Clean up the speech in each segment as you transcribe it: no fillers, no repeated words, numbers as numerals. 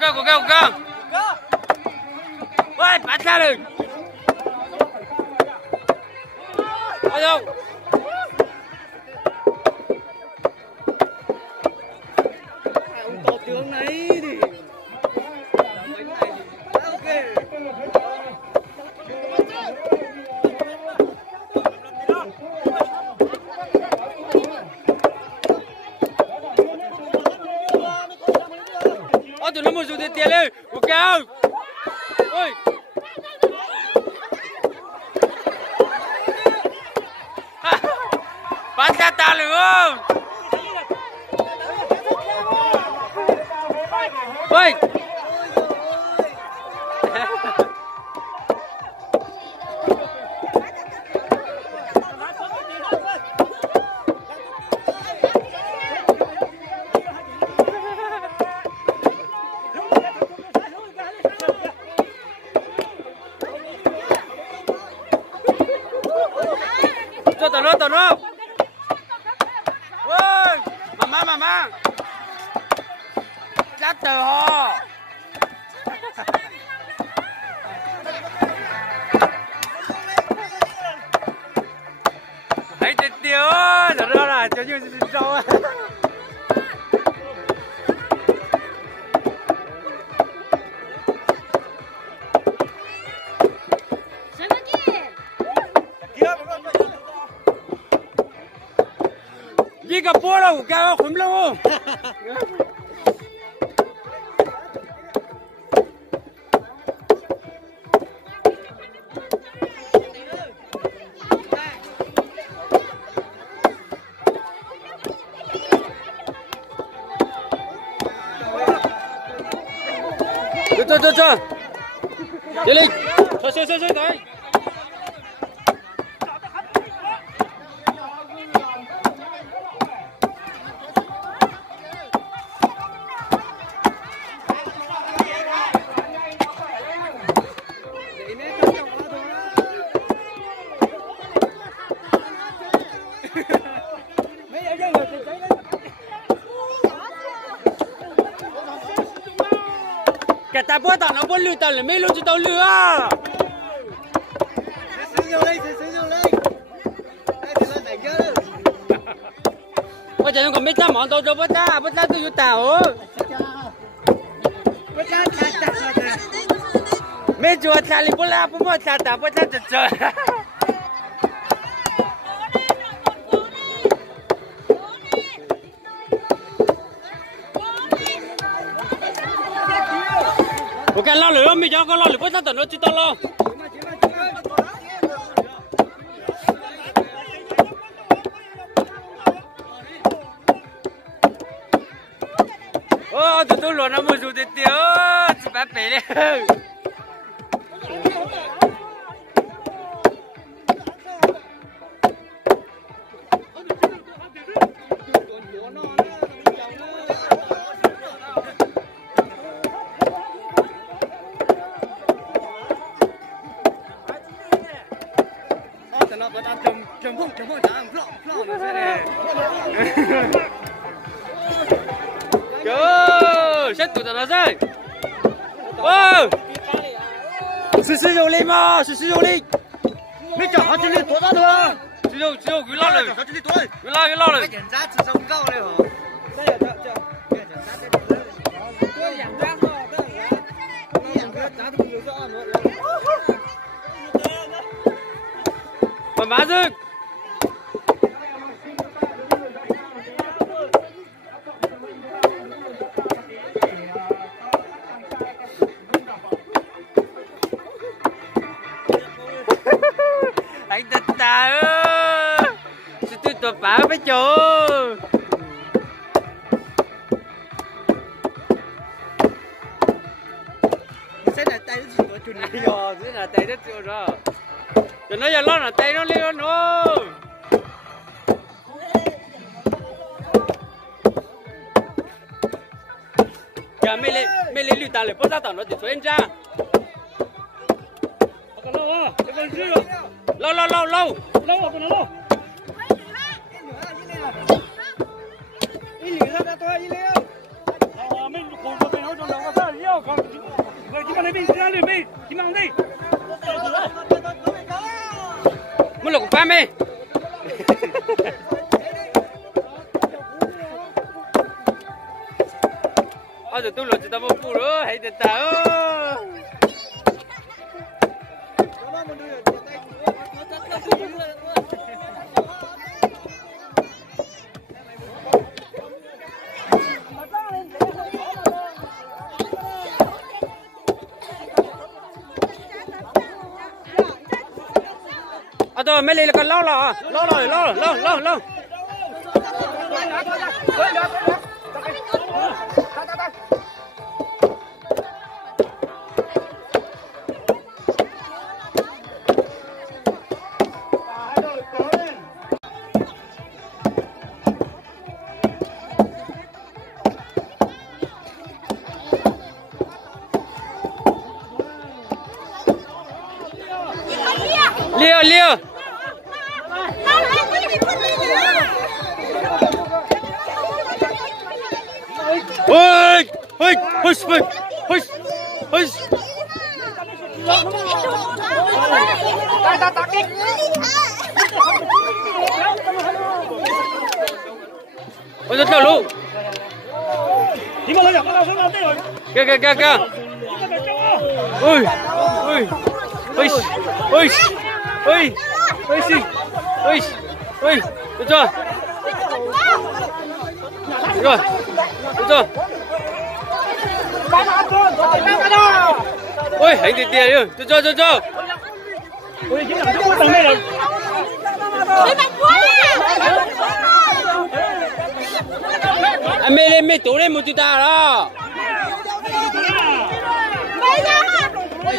Của cao. Ôi, bắt ra đi. Ôi đâu. Ông tổ tướng này thì ok. Tụi nó mua dù tiền lên, của cao. Ôi. Bắt ra ta được không? Ôi. Cho tao nó. Ôi, mama. Chát tờ ho. Hãy chết tiêu, nó đó là cho như rau. Đi gặp bố đâu, cao khủng luôn. Cho. Đi lên. Thôi tới. Cái ta bố tao nó bố lừa tao là mấy luôn cho tao lừa. Sử dụng lên. Đây thì lên đánh chứ. Bây giờ nó còn mấy trăm món tao cho bố ta tôi yêu tao. Bố ta. Mấy chùa cha li bố la bố cha ta bố cha trời. Ok lo lửa mi cho con lo lửa bớt sát tận nó chỉ to lo. Ô tụi tôi luôn nó mua dù tiền tiêu chỉ bán bể đi. Nó vẫn đang trầm phong đá plong nó thế này. Trời, xét tụi nó rồi. Ô, sử dụng lên mà, sử dụng lên. Mấy chó họ chỉ lên tuổi đó thôi. Sử dụng cứ lo rồi. Họ chỉ lên tuổi. Cứ lo rồi. Cái kiểm tra chỉ sống cao này hả? Đây là chợ. Kiểm tra đây. Tôi giảm giá thôi, tôi giảm giá tôi nhiều rõ nữa. Má dừng. Anh thật ta ơi. Sao tôi tụi phá với chỗ. Thế là tay nó chỉ có chút này. Rồi, thế là tay nó chịu rồi. Rồi nó giờ lo là tay nó lên nữa. Giờ mày lấy lựu ta lấy bớt ra tao nó thì xuyên ra. Lâu. Lâu mà con lâu. Ý lửa ra tôi ý lửa. Mình cùng với nó trong đó có sao Mới lục ba mươi. Giờ tôi lột cho tao một phụ nữa, hãy đến tao. Tôi mấy ly là còn lâu rồi, lâu. Liêu. Ôi. Ôi rất là luôn. Kìa. Ôi, được chưa? Rồi, được chưa? Ôi, anh tiền đi, được chưa? Anh mê tủ lên một tí ta đó.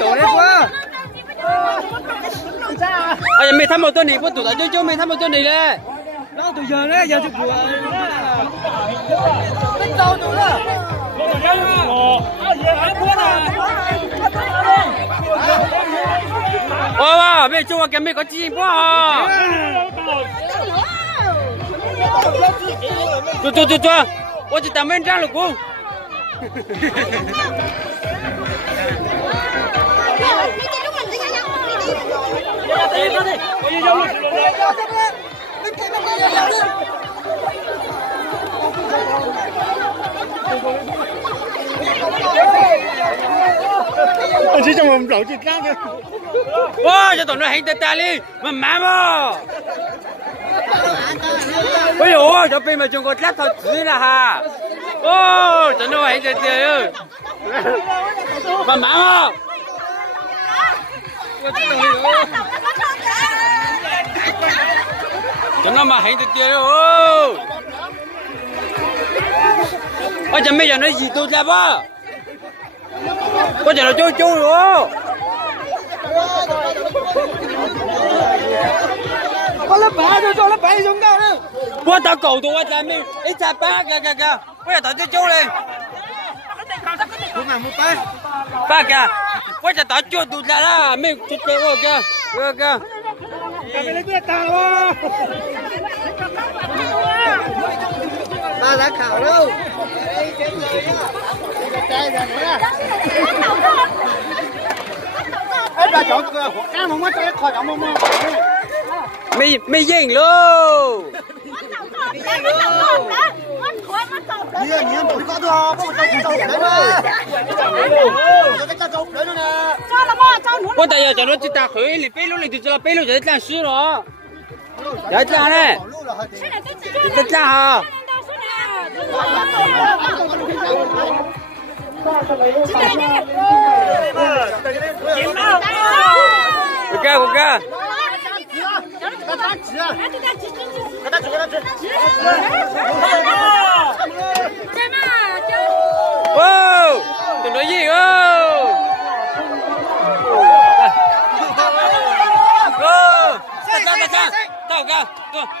Tủ lên quá. Mày thăm một tuần này, có tủ tại chỗ mày thăm một tuần này đấy. Đâu từ giờ đấy, giờ chụp của. Bên đâu tủ đó. Wow, mày chung cái mày có chi quá à? Cho, tôi chỉ tạm bên ra được không? Chỉ trong một lẩu thịt rang thôi. Wow, cho tụi nó hành ta đi, mà má mà. Ôi dồi, cho bên mà chúng có lát thật dữ là hà. Ô, cho nó hành ta ơi. Mà má mà. Cho nó mà hành ta ơi. Ôi chẳng bây giờ nói gì tôi ra bá. Có giờ nó chú rồi. Có lớp bả rồi, cho lớp bả xuống cao nữa. Bố tao cầu tụi anh làm đi. Ít chạp bá kìa. Bây giờ tao chú lên. Cũng làm một cái. Bá kìa. Bây giờ tao chú tụi ra đó. Mình chút kìa kìa. Kìa. Cái này cứ tao quá. Ta đã khảo đâu. Ê bà chọn cửa hộp cá mà mất khỏi chọn mông. Mày dành luôn. Nhớ tụi có thua, có một trong đấy mà. Cho cái trâu đấy nữa nè. Bố tại giờ cho nó chỉ ta khởi thì bê luôn thì cho nó bê luôn cho nó suy rồi. Đấy cha này. Cái cha hả? Ok. Wow, tụi nó gì không?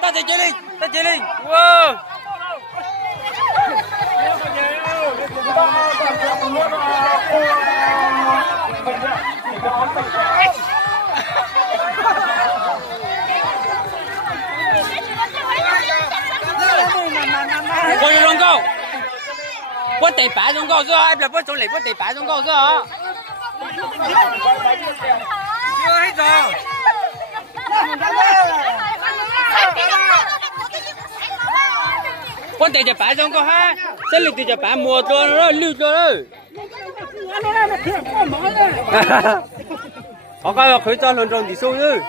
Ta chạy lên. Wow. Coi luôn câu. Bớt tiền bả xuống câu rồi, em là bớt xuống lại bớt tiền bả xuống câu rồi. Chưa hết giờ. Con tay chụp bài xong có ha, sẽ lưu tay chụp bài mua cho nó lưu cho nó. Họ coi vào khởi cho lần trong thì sâu chứ.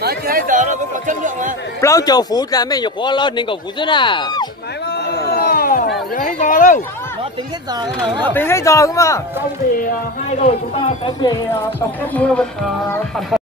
Nói chưa hết giờ nó cũng có chất lượng mà. Bao chầu phú ra mấy có lo nên có phú chứ nè. Chưa hết giờ đâu. Nó tính hết giờ cơ mà. Nó tính hết giờ cơ mà. Xong thì hai đội chúng ta sẽ về tập kết mua sản phẩm.